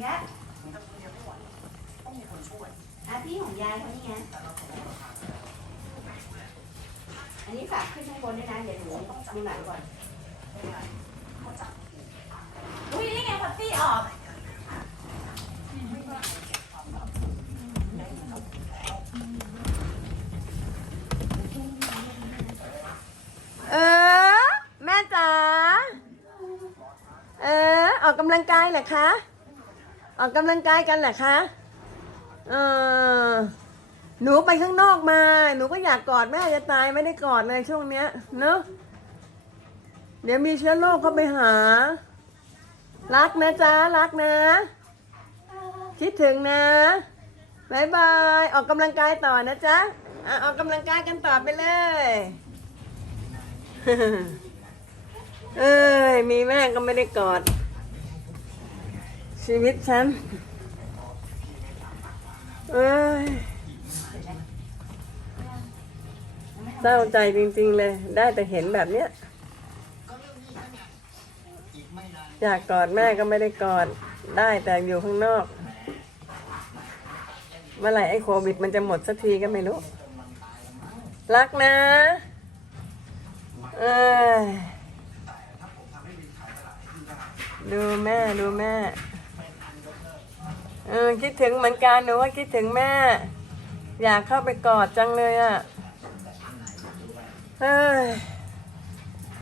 เดียวไม่ไหวต้องมีคนช่วยอะพี่ของยายเขานี่ไงอันนี้ฝากขึ้นข้างบนด้วยนะเดี๋ยวหนูดูหนังก่อนอุ้ยนี่ไงพัตตี้ออกเออ แม่จ๋า เออ ออกกำลังกายเหรอคะ ออกกำลังกายกันเหรอคะเออหนูไปข้างนอกมา หนูก็อยากกอดแม่จะตายไม่ได้กอดเลยช่วงเนี้ย เนอะเดี๋ยวมีเชื้อโรคเข้าไปหา รักนะจ๊ะรักนะ คิดถึงนะบายบายออกกำลังกายต่อนะจ๊ะอะออกกำลังกายกันต่อไปเลย เอ้ยมีแม่ก็ไม่ได้กอด ชีวิตฉัน เอ้ยเศร้าใจจริง ๆ เลย ได้แต่เห็นแบบเนี้ย อยากกอดแม่ก็ไม่ได้กอด ได้แต่อยู่ข้างนอก เมื่อไหร่ไอ้โควิดมันจะหมดสักทีก็ไม่รู้ รักนะ เอ้ยดูแม่ ดูแม่ อคิดถึงเหมือนกันหนูว่าคิดถึงแม่ อยากเข้าไปกอดจังเลยอะเฮ้ย